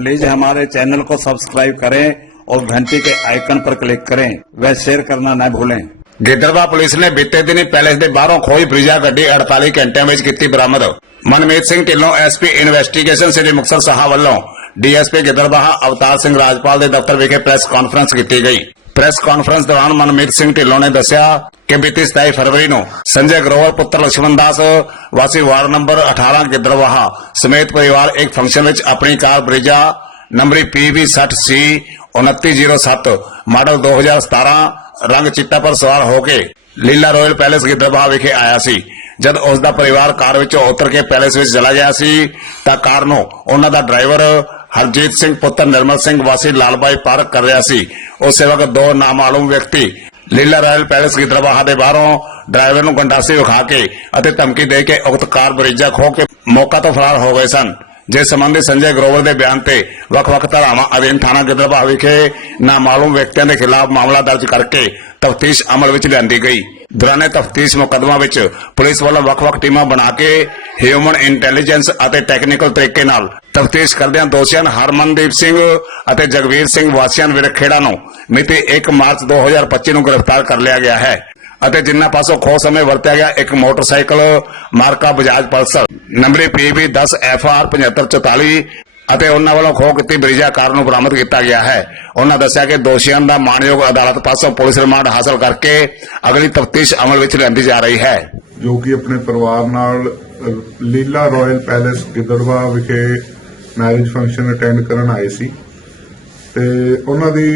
Please हमारे channel को subscribe करें और घंटी के आइकन पर क्लिक करें व शेयर करना न भूलें ਗਿੱਦੜਵਾ ਪੁਲਿਸ ਨੇ ਬੀਤੇ ਦਿਨੀ ਪੈਲੇਸ ਦੇ ਬਾਹਰੋਂ ਖੋਈ ਬਰੀਜਾ ਗੱਡੀ 48 ਘੰਟਿਆਂ ਵਿੱਚ ਕੀਤੀ ਬਰਾਮਦ ਮਨਮੀਤ ਸਿੰਘ ਢਿੱਲੋਂ ਐਸਪੀ ਇਨਵੈਸਟੀਗੇਸ਼ਨ ਸ੍ਰੀ ਮੁਕਤਸਰ ਸਾਹਿਬ ਵੱਲੋਂ ਡੀਐਸਪੀ ਗਿੱਦੜਬਾਹਾ ਅਵਤਾਰ ਸਿੰਘ ਰਾਜਪਾਲ ਦੇ ਦਫ਼ਤਰ ਵਿਖੇ ਪ੍ਰੈਸ ਕਾਨਫਰੰਸ ਕੀਤੀ ਗਈ ਪ੍ਰੈਸ ਕਾਨਫਰੰਸ ਦੌਰਾਨ ਮਨਮੀਤ ਸਿੰਘ ਢਿੱਲੋਂ ਨੇ ਦੱਸਿਆ ਕਿ ਬੀਤੀ 27 ਫਰਵਰੀ ਨੂੰ ਸੰਜੇ ਗਰੋਵਰ ਪੁੱਤਰ ਲక్ష్మణ ਦਾਸ, ਵਾਸੀ ਵਾਰਡ ਨੰਬਰ 18 ਗਿੱਦੜਵਾਹਾ ਸਮੇਤ ਪਰਿਵਾਰ ਇੱਕ ਫੰਕਸ਼ਨ ਵਿੱਚ ਆਪਣੀ ਕਾਰ ਬ੍ਰਿਜਾ ਨੰਬਰੀ PV60C 2907 ਮਾਡਲ 2017 ਰੰਗ ਚਿੱਟਾ ਪਰ ਸਵਾਰ ਹੋ ਕੇ ਲੀਲਾ ਰਾਇਲ ਪੈਲੇਸ ਗਿੱਦੜਵਾਹਾ ਵਿਖੇ ਆਇਆ ਸੀ। ਜਦ ਉਸ ਦਾ ਪਰਿਵਾਰ ਕਾਰ ਵਿੱਚੋਂ ਉਤਰ ਕੇ ਪੈਲੇਸ ਵਿੱਚ ਚਲਾ ਗਿਆ ਸੀ, ਤਾਂ ਕਾਰ ਨੂੰ ਉਹਨਾਂ ਦਾ ਡਰਾਈਵਰ ਹਰਜੀਤ ਸਿੰਘ ਪੁੱਤਰ ਨਿਰਮਲ ਸਿੰਘ ਵਾਸੀ ਲਾਲਬਾਈ ਪਾਰਕ ਕਰ ਰਿਹਾ ਸੀ। ਉਸੇ ਵਕਤ ਦੋ ਨਾਮਾਲੂਮ ਵਿਅਕਤੀ ਲੀਲਾ ਰਾਇਲ ਪੈਲੇਸ ਗਿੱਦੜਬਾਹਾ ਦੇ ਬਾਹਰੋਂ ਡਰਾਈਵਰ ਨੂੰ ਗੰਡਾਸੀ ਵਿਖਾ ਕੇ ਅਤੇ ਧਮਕੀ ਦੇ ਕੇ ਉਕਤ ਕਾਰ ਬਰੀਜਾ ਖੋਹ ਕੇ ਮੌਕਾ ਤੋਂ ਫਰਾਰ ਹੋ ਗਏ ਸਨ। ਜਿਸ ਸੰਬੰਧੀ ਸੰਜੇ ਗਰੋਵਰ ਦੇ ਬਿਆਨ ਤੇ ਵੱਖ-ਵੱਖ ਧਾਰਾਵਾਂ ਅਧੀਨ ਥਾਣਾ ਗਿੱਦੜਬਾਹਾ ਵਿਖੇ ਨਾਮਾਲੂਮ ਵਿਅਕਤੀਆਂ ਦੇ ਖਿਲਾਫ ਮਾਮਲਾ ਦਰਜ ਕਰਕੇ ਤਫਤੀਸ਼ ਅਮਲ ਵਿੱਚ ਲਿਆਂਦੀ ਗਈ। ਦੌਰਾਨੇ ਤਫਤੀਸ਼ ਮੁਕੱਦਮਾ ਵਿੱਚ ਪੁਲਿਸ ਵੱਲੋਂ ਵੱਖ-ਵੱਖ ਟੀਮਾਂ ਬਣਾ ਕੇ ਹਿਊਮਨ ਇੰਟੈਲੀਜੈਂਸ ਅਤੇ ਟੈਕਨੀਕਲ ਤਰੀਕੇ ਨਾਲ ਤਫਤੀਸ਼ ਕਰਦਿਆਂ ਦੋਸ਼ੀਆਂ ਹਰਮਨਦੀਪ ਸਿੰਘ ਅਤੇ ਜਗਵੀਰ ਸਿੰਘ ਵਾਸੀਆਂ ਵਿਰਖੇੜਾ ਨੂੰ ਮਿਤੀ 1 ਮਾਰਚ 2025 ਨੂੰ ਗ੍ਰਿਫਤਾਰ ਕਰ ਲਿਆ ਗਿਆ ਹੈ ਅਤੇ ਜਿਨ੍ਹਾਂ ਪਾਸੋਂ ਖੋਹ ਸਮੇਂ ਵਰਤਿਆ ਗਿਆ ਇੱਕ motorcycle ਮਾਰਕਾ Bajaj Pulsar. Number PB 10 FR 7544 ਅਤੇ ਉਹਨਾਂ ਵੱਲੋਂ ਖੋਹ ਕੀਤੀ ਬਰੀਜਾ ਕਾਰ ਨੂੰ ਬਰਾਮਦ ਕੀਤਾ ਗਿਆ ਹੈ। ਉਹਨਾਂ ਦੱਸਿਆ ਕਿ ਦੋਸ਼ੀਆਂ ਦਾ ਮਾਨਯੋਗ ਅਦਾਲਤ ਪਾਸੋਂ ਪੁਲਿਸ ਰਿਮਾਂਡ ਹਾਸਲ ਕਰਕੇ ਅਗਲੀ ਤਫਤੀਸ਼ ਅਮਲ ਵਿੱਚ ਲਿਆਂਦੀ ਜਾ ਰਹੀ ਹੈ। ਜੋ ਕਿ ਆਪਣੇ ਪਰਿਵਾਰ ਨਾਲ ਅ, ਲੀਲਾ ਰਾਇਲ ਪੈਲੇਸ ਗਿੱਦੜਵਾ ਵਿਖੇ ਮੈਰਿਜ ਫੰਕਸ਼ਨ ਅਟੈਂਡ ਕਰਨ ਆਏ ਸੀ ਤੇ ਉਹਨਾਂ ਦੀ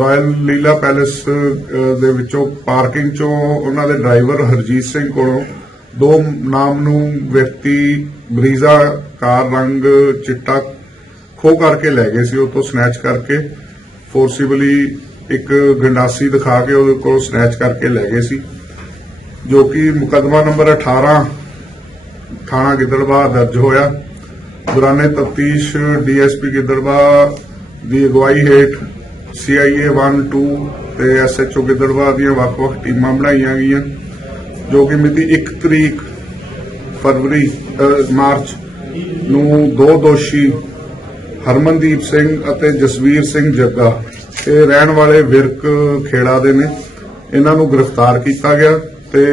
ਰਾਇਲ ਲੀਲਾ ਪੈਲੇਸ ਦੇ ਵਿੱਚੋਂ ਪਾਰਕਿੰਗ ਚੋਂ ਉਹਨਾਂ ਦੇ ਡਰਾਈਵਰ ਹਰਜੀਤ ਸਿੰਘ ਕੋਲੋਂ ਦੋ ਨਾਮ ਨੂੰ ਵਿਅਕਤੀ ਬਰੀਜ਼ਾ, ਕਾਰ, ਰੰਗ, ਚਿੱਟਾ ਖੋ ਕਰਕੇ ਲੈ ਗਏ ਸੀ, ਉਹ ਤੋਂ ਸਨੈਚ ਕਰਕੇ ਫੋਰਸੀਬਲੀ ਇੱਕ ਗੰਡਾਸੀ ਦਿਖਾ ਕੇ ਉਹਦੇ ਕੋਲ ਸਨੈਚ ਕਰਕੇ ਲੈ ਗਏ ਸੀ, ਜੋ ਕਿ ਮੁਕੱਦਮਾ ਨੰਬਰ 18 ਥਾਣਾ ਗਿੱਦੜਬਾਹਾ ਦਰਜ ਹੋਇਆ। ਦੌਰਾਨੇ ਤਫਤੀਸ਼ ਡੀਐਸਪੀ ਗਿੱਦੜਵਾ ਦੀ ਅਗਵਾਈ ਹੇਠ ਸੀਆਈਏ 1 2 ਤੇ ਐਸਐਚਓ ਗਿੱਦੜਵਾ ਦੀਆਂ ਵੱਖ-ਵੱਖ ਟੀਮਾਂ ਬਣਾਈਆਂ ਗਈਆਂ, ਜੋ ਕਿ ਮਿਤੀ 1 ਤਰੀਕ ਫਰਵਰੀ ਮਾਰਚ ਨੂੰ ਦੋ ਦੋਸ਼ੀ, ਹਰਮਨਦੀਪ ਸਿੰਘ ਅਤੇ ਜਸਵੀਰ ਸਿੰਘ ਜੱਗਾ, ਇਹ ਰਹਿਣ ਵਾਲੇ ਵਿਰਕ ਖੇੜਾ ਦੇ ਨੇ। ਇਹਨਾਂ ਨੂੰ ਗ੍ਰਿਫਤਾਰ ਕੀਤਾ ਗਿਆ। ਤੇ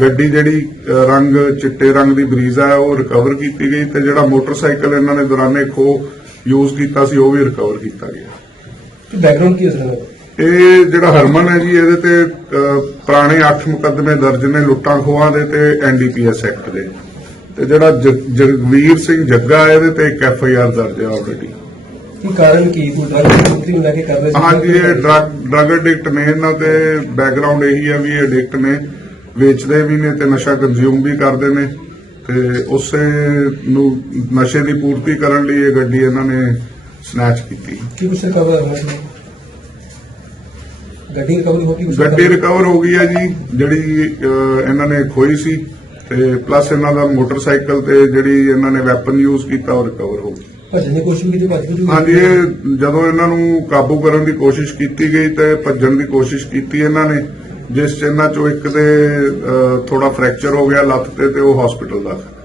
ਗੱਡੀ ਜਿਹੜੀ ਰੰਗ ਚਿੱਟੇ ਰੰਗ ਦੀ ਬਰੀਜ਼ਾ ਹੈ ਉਹ ਰਿਕਵਰ ਕੀਤੀ ਗਈ ਤੇ ਜਿਹੜਾ ਮੋਟਰਸਾਈਕਲ ਇਹਨਾਂ ਨੇ ਦੌਰਾਨੇ ਖੋ ਯੂਜ਼ ਕੀਤਾ ਸੀ ਉਹ ਵੀ ਰਿਕਵਰ ਕੀਤਾ ਗਿਆ। ਬੈਕਗ੍ਰਾਉਂਡ ਕੀ ਹੈ ਸਰ? ਇਹ ਜਿਹੜਾ ਹਰਮਨ ਹੈ ਜੀ ਇਹਦੇ ਤੇ ਪੁਰਾਣੇ 8 ਮੁਕੱਦਮੇ ਦਰਜ ਨੇ ਲੁੱਟਾਂ ਖੋਹਾਂ ਦੇ ਤੇ ਐਨਡੀਪੀਐਸ ਐਕਟ ਦੇ। ਤੇ ਜਿਹੜਾ ਜਗ- ਜਗਵੀਰ ਸਿੰਘ ਜੱਗਾ ਹੈ, ਇਹਦੇ ਤੇ ਇੱਕ ਐਫ ਆਈ ਆਰ ਦਰਜ ਹੈ ਆਲਰੇਡੀ ਕਾਰਨ ਕੀ? ਕੋਈ ਡਰਗ ਦੀ ਤਸਕਰੀ ਨੂੰ ਲੈ ਕੇ ਕਰ ਰਹੇ ਸੀ? ਹਾਂਜੀ ਇਹ ਡਰਗ ਡਰਗ ਐਡਿਕਟ ਨੇ ਇਹਨਾਂ ਦੇ ਬੈਕਗ੍ਰਾਉਂਡ ਇਹੀ ਹੈ ਵੀ ਇਹ ਐਡਿਕਟ ਨੇ। ਵੇਚਦੇ ਵੀ ਨੇ ਤੇ ਨਸ਼ਾ ਕੰਜ਼ਿਊਮ ਵੀ ਕਰਦੇ ਨੇ ਤੇ ਉਸੇ ਨੂੰ ਨਸ਼ੇ ਦੀ ਪੂਰਤੀ ਕਰਨ ਲਈ ਇਹ ਗੱਡੀ ਇਹਨਾਂ ਨੇ ਸਨੈਚ ਕੀਤੀ। ਕੀ ਗੱਡੀ ਰਿਕਵਰੀ ਹੋ ਗਈ ਕੁਛ ਗੱਡੀ ਰਿਕਵਰ ਹੋ ਗਈ ਹੈ ਜੀ ਜਿਹੜੀ ਇਹਨਾਂ ਨੇ ਖੋਈ ਸੀ ਤੇ ਪਲੱਸ ਇਹਨਾਂ ਦਾ ਮੋਟਰਸਾਈਕਲ ਤੇ ਜਿਹੜੀ ਇਹਨਾਂ ਨੇ ਵੈਪਨ ਯੂਜ਼ ਕੀਤਾ ਉਹ ਰਿਕਵਰ ਹੋ ਗਈ। ਭੱਜਣ ਦੀ ਕੋਸ਼ਿਸ਼ ਕੀਤੀ ਭੱਜ ਵੀ ਹਾਂਜੀ ਜਦੋਂ ਇਹਨਾਂ ਨੂੰ ਕਾਬੂ ਕਰਨ ਦੀ ਕੋਸ਼ਿਸ਼ ਕੀਤੀ ਗਈ ਤੇ ਭੱਜਣ ਦੀ ਕੋਸ਼ਿਸ਼ ਕੀਤੀ ਇਹਨਾਂ ਨੇ ਜਿਸ 'ਚ ਇਹਨਾਂ ਚੋਂ ਇੱਕ ਦੇ ਅਹ, ਥੋੜਾ ਫ੍ਰੈਕਚਰ ਹੋ ਗਿਆ ਲੱਤ ਤੇ ਤੇ ਉਹ ਹਸਪੀਟਲ ਦਾਖਲ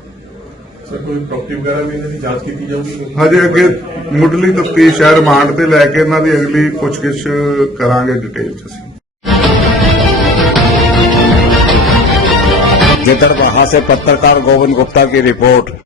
ਸਰ ਕੋਈ ਪ੍ਰੋਪਰਟੀ ਵਗੈਰਾ ਵੀ ਇਹਨਾਂ ਦੀ ਜਾਂਚ ਕੀਤੀ ਜਾਊਗੀ ਹਜੇ ਅੱਗੇ ਮੁੱਢਲੀ ਤਫਤੀਸ਼ ਹੈ ਰਿਮਾਂਡ ਤੇ ਲੈ ਕੇ ਇਹਨਾਂ ਦੀ ਅਗਲੀ ਪੁੱਛਗਿੱਛ ਕਰਾਂਗੇ ਡਿਟੇਲ 'ਚ ਅਸੀਂ गिद्दड़बाहा से पत्रकार गोविंद गुप्ता की रिपोर्ट